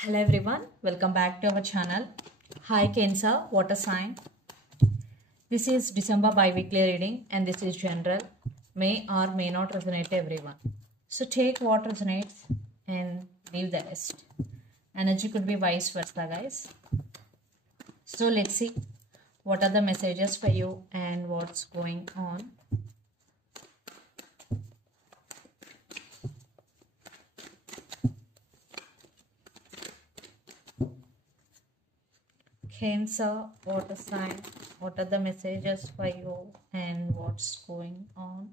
Hello everyone, welcome back to our channel. Hi Cancer, water sign. This is December bi-weekly reading and this is general. May or may not resonate to everyone. So take what resonates and leave the rest. Energy could be vice versa, guys. So let's see what are the messages for you and what's going on. Cancer, water sign, what are the messages for you and what's going on?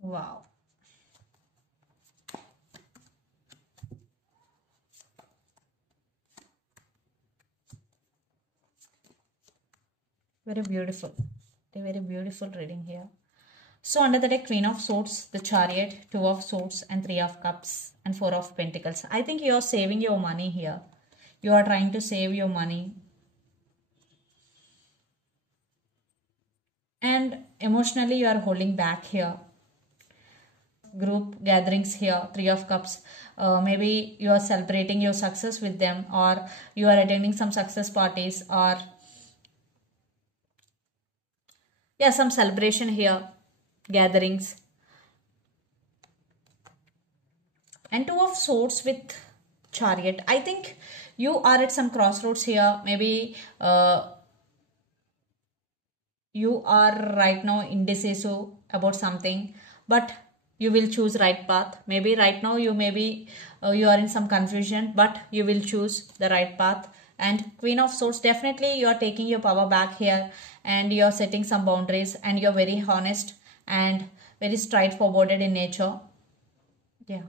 Wow. Very beautiful. A very beautiful reading here. So under the deck, Queen of Swords, the Chariot, Two of Swords and Three of Cups and Four of Pentacles. I think you are saving your money here. You are trying to save your money. And emotionally you are holding back here. Group gatherings here, Three of Cups. Maybe you are celebrating your success with them, or you are attending some success parties, or yeah, some celebration here, gatherings. And Two of Swords with Chariot. I think you are at some crossroads here. Maybe you are right now indecisive about something, but you will choose right path. Maybe right now you you are in some confusion, but you will choose the right path. And Queen of Swords, definitely you are taking your power back here and you are setting some boundaries and you are very honest and very straightforward in nature. Yeah,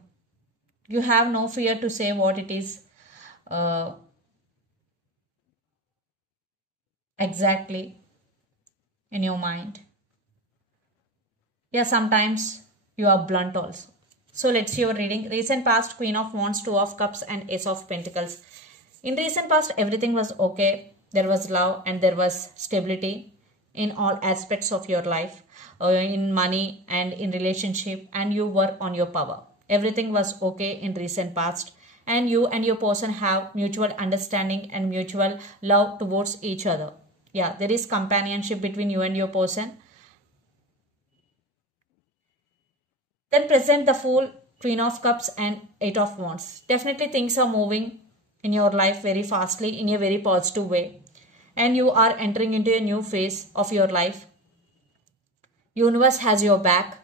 you have no fear to say what it is exactly in your mind. Yeah, sometimes you are blunt also. So let's see your reading. Recent past, Queen of Wands, Two of Cups and Ace of Pentacles. In recent past, everything was okay. There was love and there was stability in all aspects of your life, in money and in relationship, and you were on your power. Everything was okay in recent past, and you and your person have mutual understanding and mutual love towards each other. Yeah, there is companionship between you and your person. Then present the Fool, Queen of Cups and Eight of Wands. Definitely things are moving in your life very fastly in a very positive way. And you are entering into a new phase of your life. Universe has your back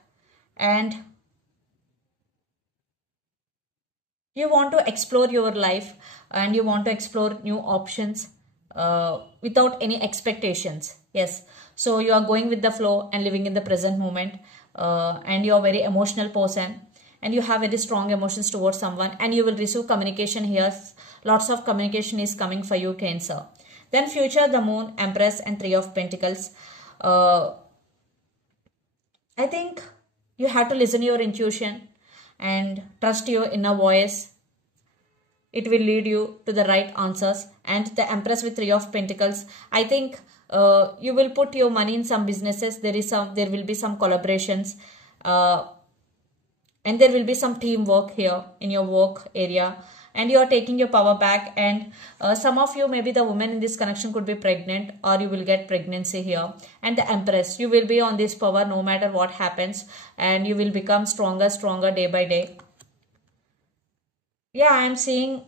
and you want to explore your life and you want to explore new options without any expectations. Yes, so you are going with the flow and living in the present moment, and you are very emotional person and you have very strong emotions towards someone, and you will receive communication here. Lots of communication is coming for you, Cancer. Then future, the Moon, Empress and Three of Pentacles. I think you have to listen to your intuition and trust your inner voice. It will lead you to the right answers. And the Empress with Three of Pentacles, I think you will put your money in some businesses. There will be some collaborations, and there will be some teamwork here in your work area, and you are taking your power back. And some of you, maybe the woman in this connection could be pregnant, or you will get pregnancy here. And the Empress, you will be on this power no matter what happens, and you will become stronger day by day. Yeah, I am seeing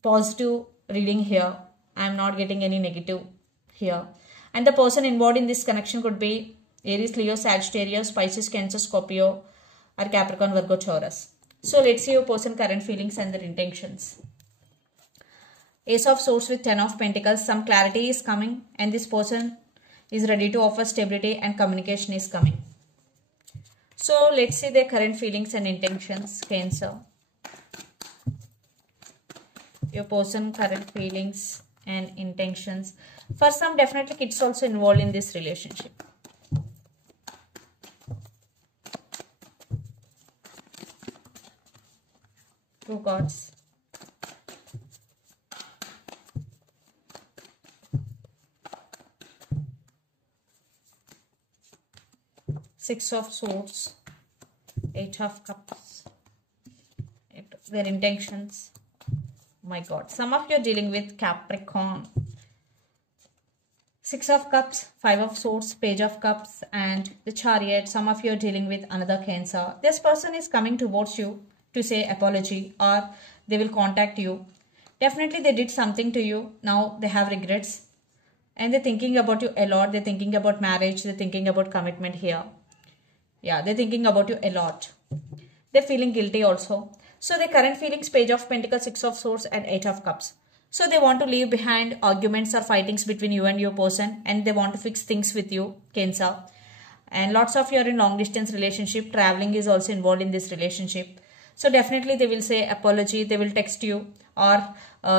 positive reading here. I am not getting any negative here. And the person involved in this connection could be Aries, Leo, Sagittarius, Pisces, Cancer, Scorpio or Capricorn, Virgo, Taurus. So let's see your person current feelings and their intentions. Ace of Swords with Ten of Pentacles. Some clarity is coming and this person is ready to offer stability and communication is coming. So let's see their current feelings and intentions, Cancer. Your person current feelings and intentions. For some, definitely kids also involved in this relationship. 2 cards. Six of Swords, Eight of Cups, their intentions. My God, some of you are dealing with Capricorn. Six of Cups, Five of Swords, Page of Cups, and the Chariot. Some of you are dealing with another Cancer. This person is coming towards you to say apology, or they will contact you. Definitely they did something to you. Now they have regrets. And they're thinking about you a lot. They're thinking about marriage. They're thinking about commitment here. Yeah, they're thinking about you a lot. They're feeling guilty also. So the current feelings, Page of Pentacles, Six of Swords, and Eight of Cups. So they want to leave behind arguments or fightings between you and your person, and they want to fix things with you, Cancer. And lots of you are in long distance relationship. Traveling is also involved in this relationship. So definitely they will say apology. They will text you, or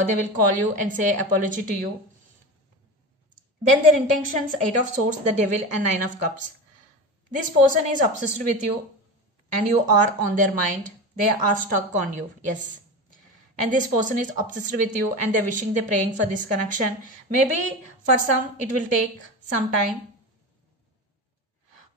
they will call you and say apology to you. Then their intentions, Eight of Swords, the Devil, and Nine of Cups. This person is obsessed with you and you are on their mind. They are stuck on you. Yes. And this person is obsessed with you and they're wishing, they're praying for this connection. Maybe for some it will take some time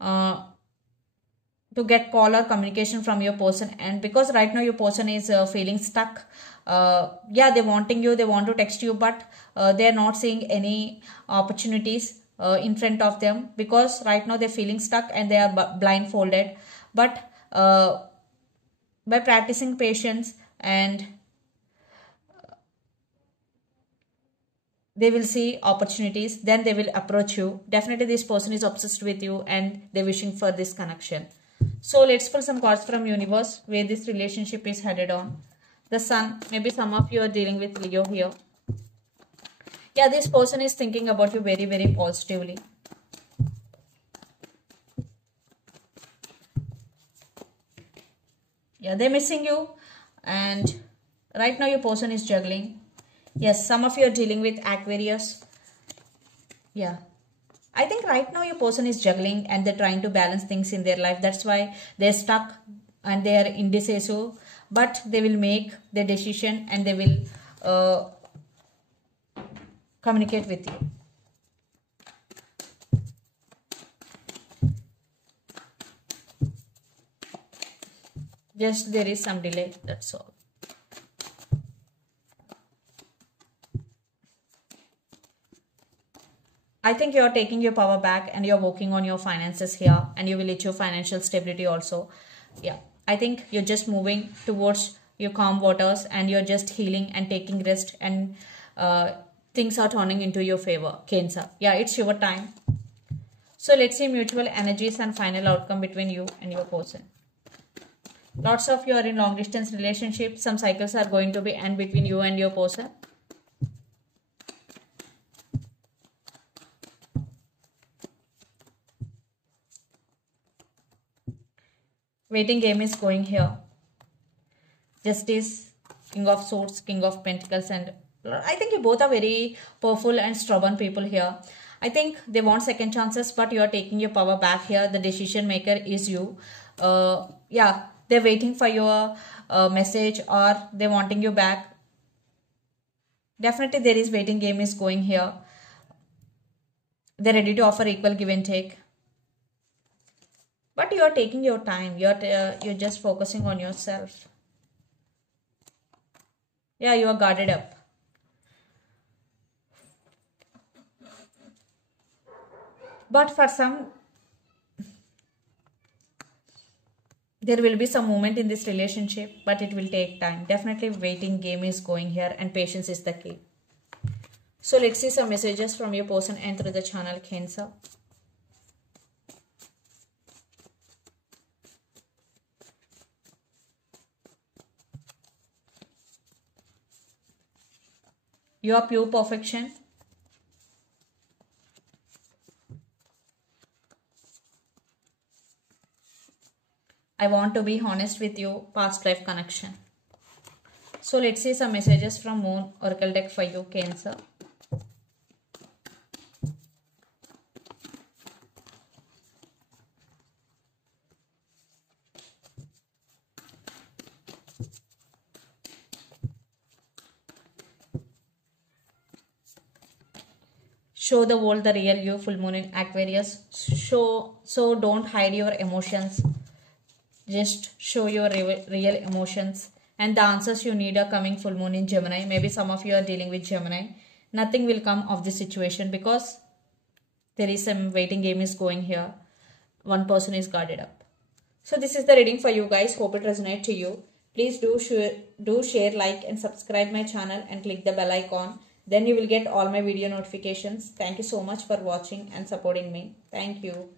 to get call or communication from your person. And because right now your person is feeling stuck. Yeah, they're wanting you, they want to text you, but they're not seeing any opportunities in front of them, because right now they're feeling stuck and they are blindfolded. But by practicing patience, and they will see opportunities, then they will approach you. Definitely this person is obsessed with you and they're wishing for this connection. So let's pull some cards from universe where this relationship is headed on. The Sun. Maybe some of you are dealing with Leo here. Yeah, this person is thinking about you very, very positively. Yeah, they're missing you. And right now your person is juggling. Yes, some of you are dealing with Aquarius. Yeah. I think right now your person is juggling and they're trying to balance things in their life. That's why they're stuck and they are indecisive. But they will make their decision and they will communicate with you. Just there is some delay, that's all. I think you're taking your power back and you're working on your finances here, and you will reach your financial stability also. Yeah, I think you're just moving towards your calm waters and you're just healing and taking rest, and things are turning into your favor, Cancer. Yeah, it's your time. So let's see mutual energies and final outcome between you and your person. Lots of you are in long distance relationship. Some cycles are going to be end between you and your person. Waiting game is going here. Justice, King of Swords, King of Pentacles, and I think you both are very powerful and stubborn people here. I think they want second chances, but you are taking your power back here. The decision maker is you. Yeah, they're waiting for your message, or they're wanting you back. Definitely there is waiting game is going here. They're ready to offer equal give and take. But you are taking your time. You're just focusing on yourself. Yeah, you are guarded up. But for some, there will be some movement in this relationship, but it will take time. Definitely waiting game is going here, and patience is the key. So let's see some messages from your person and through the channel, Cancer. You are pure perfection. I want to be honest with you, past life connection. So let's see some messages from Moon Oracle deck for you, Cancer. Show the world the real you. Full moon in Aquarius. So don't hide your emotions. Just show your real emotions. And the answers you need are coming full moon in Gemini. Maybe some of you are dealing with Gemini. Nothing will come of this situation because there is some waiting game is going here. One person is guarded up. So this is the reading for you guys. Hope it resonates to you. Please do share, like and subscribe my channel and click the bell icon. Then you will get all my video notifications. Thank you so much for watching and supporting me. Thank you.